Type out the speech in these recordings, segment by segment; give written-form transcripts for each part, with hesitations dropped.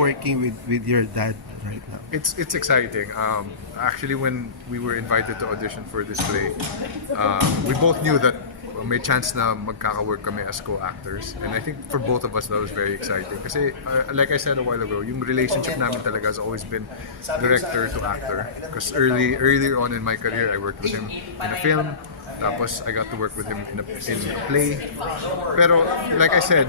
working with your dad right now? It's exciting. Actually, when we were invited to audition for this play, we both knew that may chance na magkaka-work kami as co-actors. And I think for both of us, that was very exciting. Kasi, like I said a while ago, yung relationship namin talaga has always been director to actor. Because earlier on in my career, I worked with him in a film. Tapos I got to work with him in a play. Pero like I said,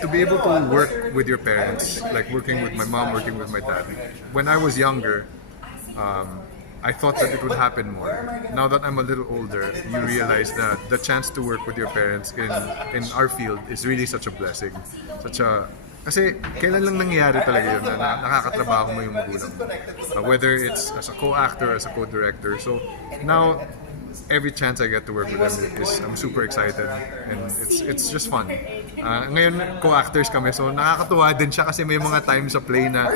to be able to work with your parents, like working with my mom, working with my dad, when I was younger, I thought that it would happen more. Now that I'm a little older, you realize that the chance to work with your parents in our field is really such a blessing. Kasi kailan lang nangyayari talaga yun na nakakatrabaho mo yung magulang mo. Whether it's as a co-actor, as a co-director. So now, every chance I get to work with them I'm super excited and it's just fun. Ngayon co-actors kami, so nakakatuwa din siya kasi may mga times sa play na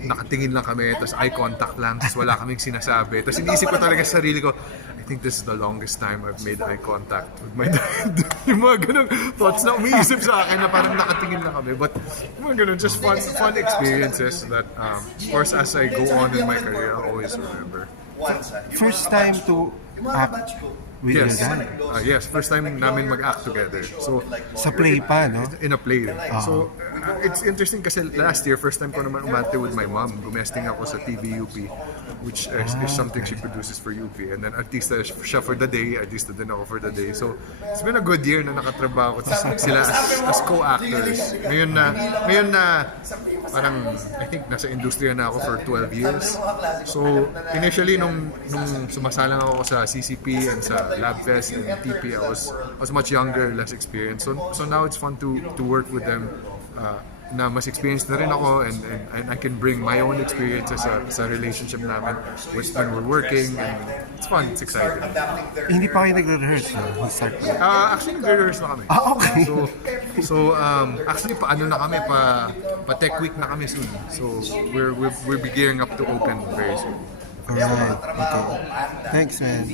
nakatingin lang kami, tapos eye contact lang, tapos wala kaming sinasabi. Tapos iniisip ko talaga sa sarili ko, I think this is the longest time I've made eye contact with my dad. Yung mga ganun thoughts na umiisip sa akin na parang nakatingin lang kami. But yung mga ganun, just fun experiences that of course as I go on in my career, I'll always remember. First time to act with your dad? Yes, first time namin mag-act together. So Sa play pa, no? in a play. So it's interesting kasi last year, first time ko naman umarte with my mom. Gumesting ako sa TVUP, which is something she produces for UP. And then artista siya for the day, artista din ako for the day. So it's been a good year na nakatrabaho ko sila as co-actors. Ngayon na parang I think nasa industriya na ako for 12 years. So initially nung sumasalang ako sa CCP and sa LabFest and TP, I was much younger, less experienced. So now it's fun to work with them. Na mas experienced na rin ako and I can bring my own experiences sa relationship namin when we're working, and it's fun, it's exciting. Hindi pa kayo nagre-rehearse, no? Actually, nagre-rehearse na kami. Okay. So actually, paano na kami, pa Tech Week na kami soon. So we'll be gearing up to open very soon. Alright, okay. Thanks, man.